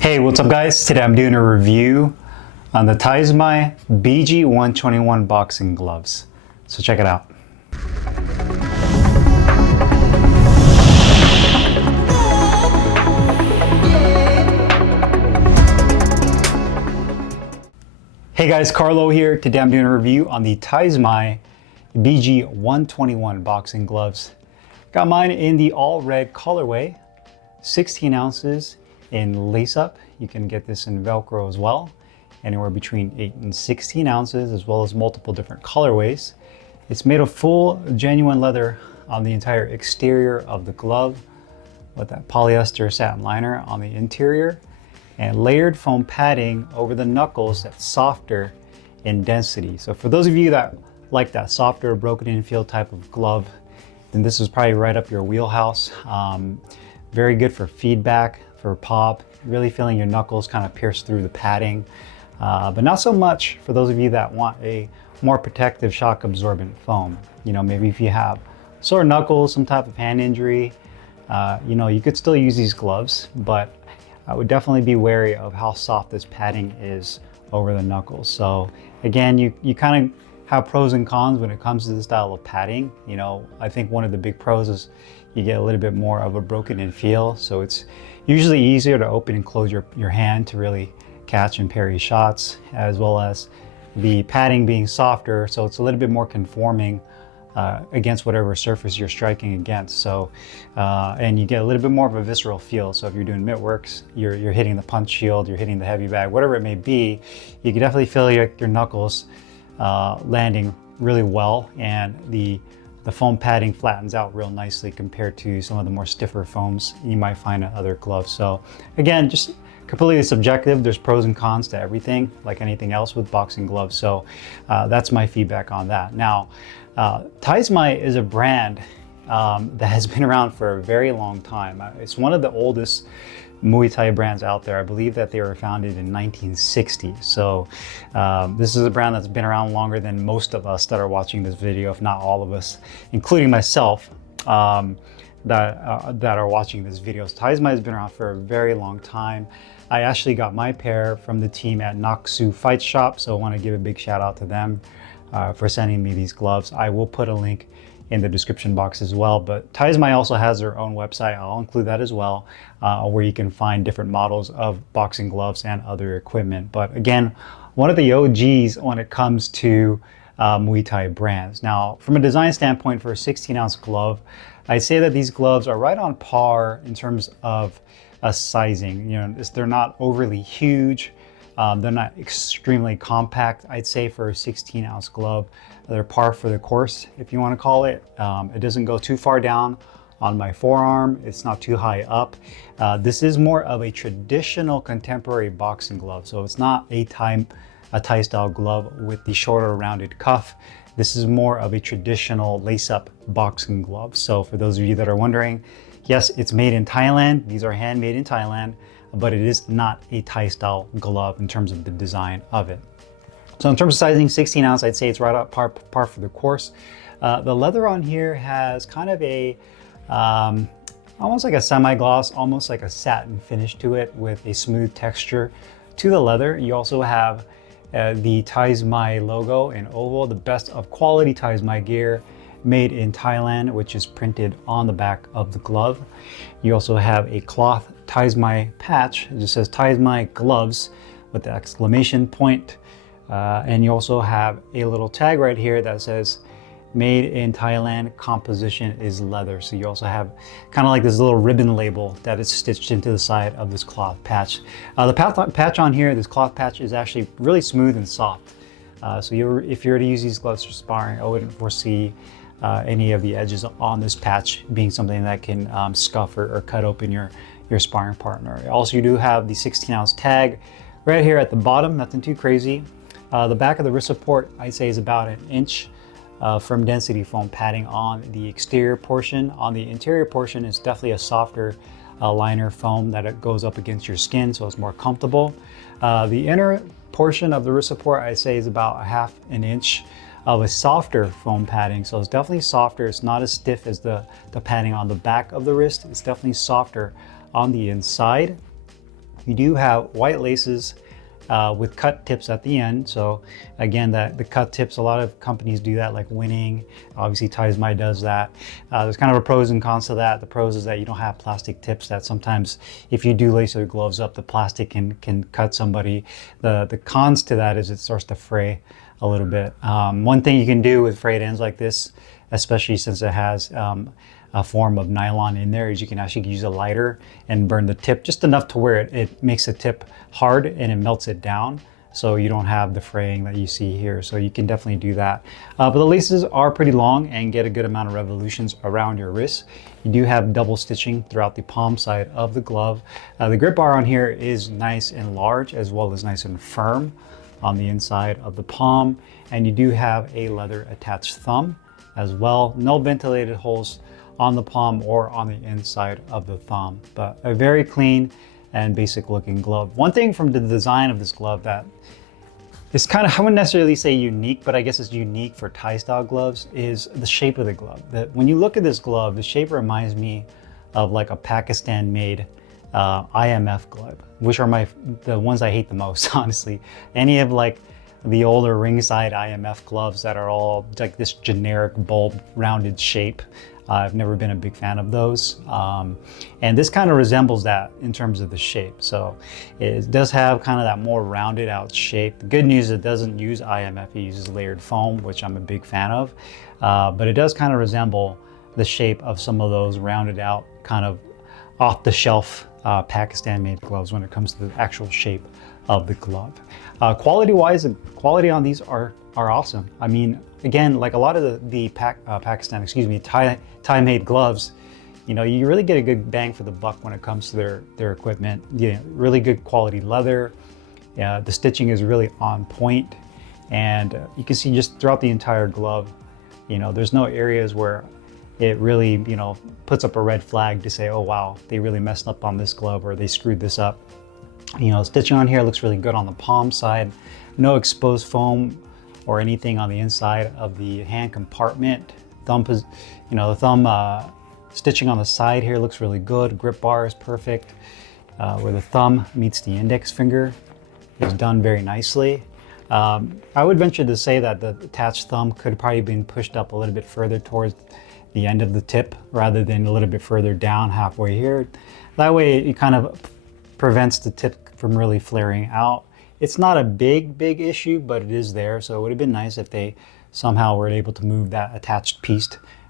Hey, what's up guys? Today I'm doing a review on the Taizmai BG121 boxing gloves. So check it out. Hey guys, Carlo here. Today I'm doing a review on the Taizmai BG121 boxing gloves. Got mine in the all red colorway, 16 ounces in lace up. You can get this in Velcro as well, anywhere between 8 and 16 ounces, as well as multiple different colorways. It's made of full genuine leather on the entire exterior of the glove, with that polyester satin liner on the interior, and layered foam padding over the knuckles that's softer in density. So for those of you that like that softer, broken in feel type of glove, then this is probably right up your wheelhouse. Very good for feedback, for pop, really feeling your knuckles kind of pierce through the padding, but not so much for those of you that want a more protective shock absorbent foam. You know, maybe if you have sore knuckles, some type of hand injury, you know, you could still use these gloves, but I would definitely be wary of how soft this padding is over the knuckles. So again, you kind of have pros and cons when it comes to this style of padding. You know, I think one of the big pros is you get a little bit more of a broken in feel. So it's usually easier to open and close your hand to really catch and parry shots, as well as the padding being softer. So it's a little bit more conforming against whatever surface you're striking against. So, and you get a little bit more of a visceral feel. So if you're doing mitt works, you're hitting the punch shield, you're hitting the heavy bag, whatever it may be, you can definitely feel your knuckles landing really well, and the foam padding flattens out real nicely compared to some of the more stiffer foams you might find in other gloves. So again, just completely subjective. There's pros and cons to everything, like anything else with boxing gloves. So that's my feedback on that. Now, Taizmai is a brand that has been around for a very long time. It's one of the oldest Muay Thai brands out there. I believe that they were founded in 1960. So this is a brand that's been around longer than most of us that are watching this video, if not all of us, including myself, that are watching this video. So Taizmai has been around for a very long time. I actually got my pair from the team at Naksu Fight Shop, so I want to give a big shout out to them for sending me these gloves. I will put a link in the description box as well, but Taizmai also has their own website. I'll include that as well, where you can find different models of boxing gloves and other equipment. But again, one of the OGs when it comes to Muay Thai brands. Now, from a design standpoint, for a 16-ounce glove, I'd say that these gloves are right on par in terms of sizing. You know, they're not overly huge. They're not extremely compact. I'd say for a 16-ounce glove, they're par for the course, if you want to call it. It doesn't go too far down on my forearm. It's not too high up. This is more of a traditional contemporary boxing glove. So it's not a Thai style glove with the shorter rounded cuff. This is more of a traditional lace-up boxing glove. So for those of you that are wondering, yes, it's made in Thailand. These are handmade in Thailand, but it is not a Thai style glove in terms of the design of it. So in terms of sizing, 16 ounce, I'd say it's right up par for the course. The leather on here has kind of a, almost like a semi-gloss, almost like a satin finish to it with a smooth texture to the leather. You also have the Taizmai logo in oval, the best of quality Taizmai gear made in Thailand, which is printed on the back of the glove. You also have a cloth Taizmai patch. It just says Taizmai gloves with the exclamation point. And you also have a little tag right here that says made in Thailand, composition is leather. So you also have kind of like this little ribbon label that is stitched into the side of this cloth patch. The patch on here, this cloth patch, is actually really smooth and soft. So if you were to use these gloves for sparring, I wouldn't foresee any of the edges on this patch being something that can scuff or cut open your sparring partner. Also, you do have the 16-ounce tag right here at the bottom, nothing too crazy. The back of the wrist support, I'd say, is about an inch from density foam padding on the exterior portion. On the interior portion, it's definitely a softer liner foam that it goes up against your skin, so it's more comfortable. The inner portion of the wrist support, I'd say, is about a half an inch of a softer foam padding. So it's definitely softer. It's not as stiff as the padding on the back of the wrist. It's definitely softer on the inside. You do have white laces with cut tips at the end. So again, the cut tips, a lot of companies do that, like Winning. Obviously Taismai does that. There's kind of a pros and cons to that. The pros is that you don't have plastic tips that sometimes if you do lace your gloves up, the plastic can cut somebody. The cons to that is it starts to fray a little bit. One thing you can do with frayed ends like this, especially since it has a form of nylon in there, is you can actually use a lighter and burn the tip just enough to where it makes the tip hard and it melts it down, so you don't have the fraying that you see here. So you can definitely do that. But the laces are pretty long and get a good amount of revolutions around your wrist. You do have double stitching throughout the palm side of the glove. The grip bar on here is nice and large, as well as nice and firm on the inside of the palm. And you do have a leather attached thumb as well. No ventilated holes on the palm or on the inside of the thumb, but a very clean and basic looking glove. One thing from the design of this glove that is kind of, I wouldn't necessarily say unique, but I guess it's unique for Thai style gloves, is the shape of the glove. That when you look at this glove, the shape reminds me of like a Pakistan made IMF glove, which are the ones I hate the most, honestly. Any of like the older ringside IMF gloves that are all like this generic bulb rounded shape, I've never been a big fan of those. And this kind of resembles that in terms of the shape. So it does have kind of that more rounded out shape. The good news is it doesn't use IMF, it uses layered foam, which I'm a big fan of. But it does kind of resemble the shape of some of those rounded out kind of off the shelf Pakistan made gloves when it comes to the actual shape of the glove. Quality wise, the quality on these are awesome. I mean, again, like a lot of the Thai made gloves, you know, you really get a good bang for the buck when it comes to their equipment. Yeah, really good quality leather. The stitching is really on point, and you can see just throughout the entire glove, you know, there's no areas where it really, you know, puts up a red flag to say, oh wow, they really messed up on this glove or they screwed this up. You know, stitching on here looks really good on the palm side. No exposed foam or anything on the inside of the hand compartment. The thumb stitching on the side here looks really good. Grip bar is perfect. Where the thumb meets the index finger is done very nicely. I would venture to say that the attached thumb could probably have been pushed up a little bit further towards the end of the tip rather than a little bit further down halfway here. That way it kind of prevents the tip from really flaring out. It's not a big issue, but it is there. So it would have been nice if they somehow were able to move that attached piece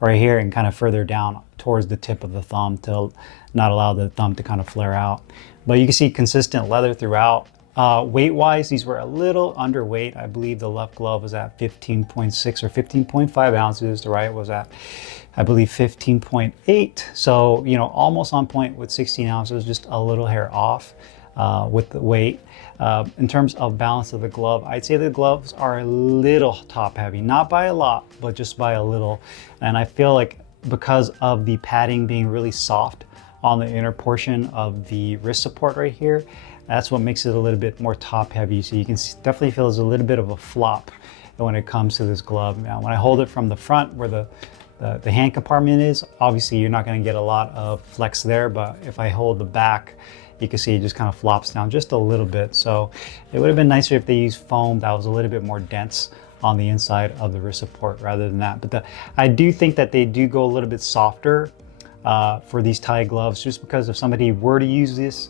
right here and kind of further down towards the tip of the thumb to not allow the thumb to kind of flare out. But you can see consistent leather throughout. Weight-wise, these were a little underweight. I believe the left glove was at 15.6 or 15.5 ounces. The right was at, I believe, 15.8. So, you know, almost on point with 16 ounces, just a little hair off with the weight. In terms of balance of the glove, I'd say the gloves are a little top heavy, not by a lot, but just by a little. And I feel like because of the padding being really soft on the inner portion of the wrist support right here, that's what makes it a little bit more top heavy. So you can definitely feel there's a little bit of a flop when it comes to this glove. Now, when I hold it from the front where the hand compartment is, obviously you're not going to get a lot of flex there, but if I hold the back, you can see it just kind of flops down just a little bit. So it would have been nicer if they used foam that was a little bit more dense on the inside of the wrist support rather than that. But I do think that they do go a little bit softer for these Thai gloves, just because if somebody were to use this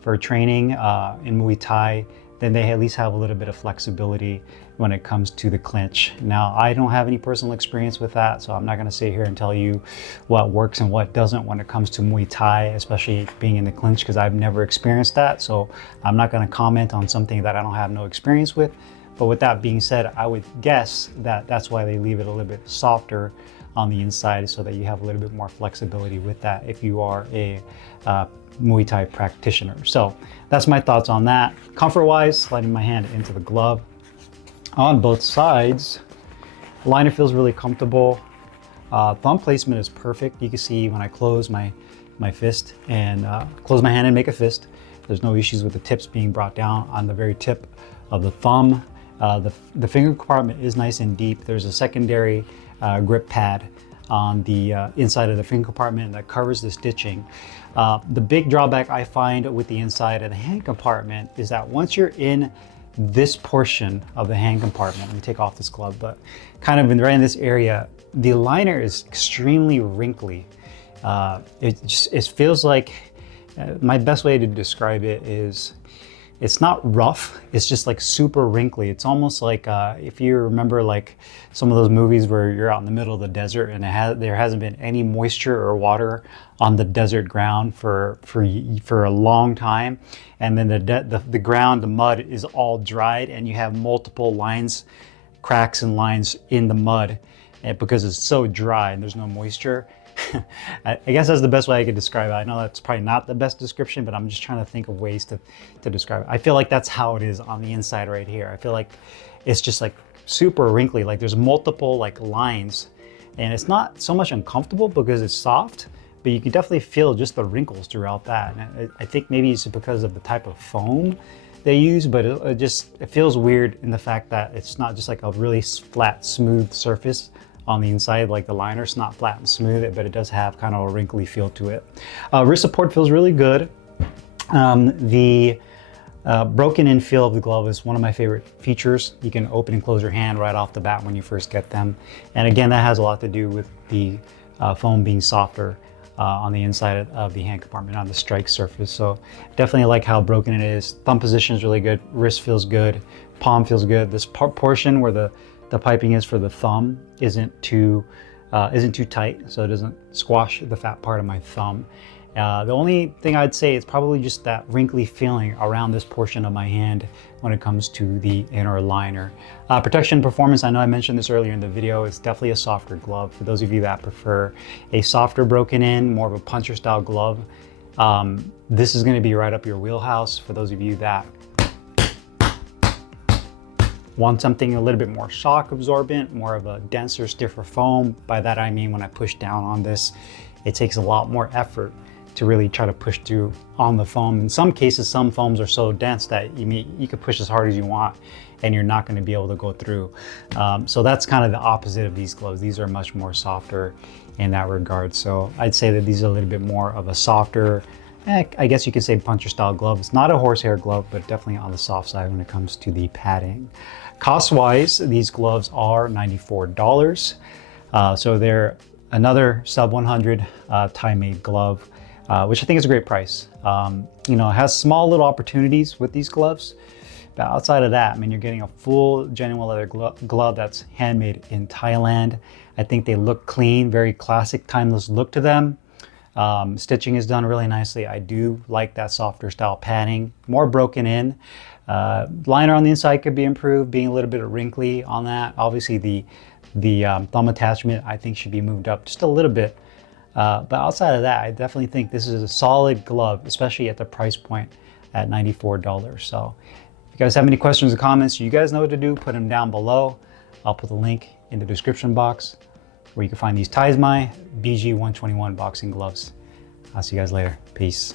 for training in Muay Thai, then they at least have a little bit of flexibility when it comes to the clinch. Now, I don't have any personal experience with that, so I'm not gonna sit here and tell you what works and what doesn't when it comes to Muay Thai, especially being in the clinch, because I've never experienced that. So I'm not gonna comment on something that I don't have no experience with. But with that being said, I would guess that that's why they leave it a little bit softer on the inside, so that you have a little bit more flexibility with that if you are a Muay Thai practitioner. So that's my thoughts on that. Comfort-wise, sliding my hand into the glove on both sides, the liner feels really comfortable. Thumb placement is perfect. You can see when I close my fist and close my hand and make a fist, there's no issues with the tips being brought down on the very tip of the thumb. The finger compartment is nice and deep. There's a secondary grip pad on the inside of the finger compartment that covers the stitching. The big drawback I find with the inside of the hand compartment is that once you're in this portion of the hand compartment, let me take off this glove, but kind of right in this area, the liner is extremely wrinkly. It feels like, my best way to describe it is, it's not rough, it's just like super wrinkly. It's almost like if you remember like some of those movies where you're out in the middle of the desert and there hasn't been any moisture or water on the desert ground for a long time, and then the ground, the mud is all dried, and you have multiple lines, cracks and lines in the mud, and because it's so dry and there's no moisture. I guess that's the best way I could describe it. I know that's probably not the best description, but I'm just trying to think of ways to describe it. I feel like that's how it is on the inside right here. I feel like it's just like super wrinkly, like there's multiple like lines, and it's not so much uncomfortable because it's soft, but you can definitely feel just the wrinkles throughout that. And I think maybe it's because of the type of foam they use, but it feels weird in the fact that it's not just like a really flat, smooth surface on the inside. Like the liner's not flat and smooth, but it does have kind of a wrinkly feel to it. Wrist support feels really good. The broken in feel of the glove is one of my favorite features. You can open and close your hand right off the bat when you first get them. And again, that has a lot to do with the foam being softer on the inside of the hand compartment, on the strike surface. So definitely like how broken it is. Thumb position is really good. Wrist feels good. Palm feels good. This portion where the piping is for the thumb isn't too tight, so it doesn't squash the fat part of my thumb. The only thing I'd say is probably just that wrinkly feeling around this portion of my hand when it comes to the inner liner. Protection performance, I know I mentioned this earlier in the video, it's definitely a softer glove. For those of you that prefer a softer broken in, more of a puncher style glove, this is going to be right up your wheelhouse. For those of you that want something a little bit more shock absorbent, more of a denser, stiffer foam. By that I mean when I push down on this, it takes a lot more effort to really try to push through on the foam. In some cases, some foams are so dense that you could push as hard as you want and you're not going to be able to go through. So that's kind of the opposite of these gloves. These are much more softer in that regard. So I'd say that these are a little bit more of a softer, I guess you could say puncher style glove. It's not a horsehair glove, but definitely on the soft side when it comes to the padding. Cost wise, these gloves are $94. So they're another sub 100 Thai made glove, which I think is a great price. You know, it has small little opportunities with these gloves, but outside of that, I mean, you're getting a full genuine leather glove that's handmade in Thailand. I think they look clean, very classic, timeless look to them. Stitching is done really nicely. I do like that softer style padding, more broken in. Liner on the inside could be improved, being a little bit wrinkly on that. Obviously the thumb attachment I think should be moved up just a little bit. But outside of that, I definitely think this is a solid glove, especially at the price point at $94. So if you guys have any questions or comments, you guys know what to do, put them down below. I'll put the link in the description box where you can find these TAISMAI BG121 boxing gloves. I'll see you guys later. Peace.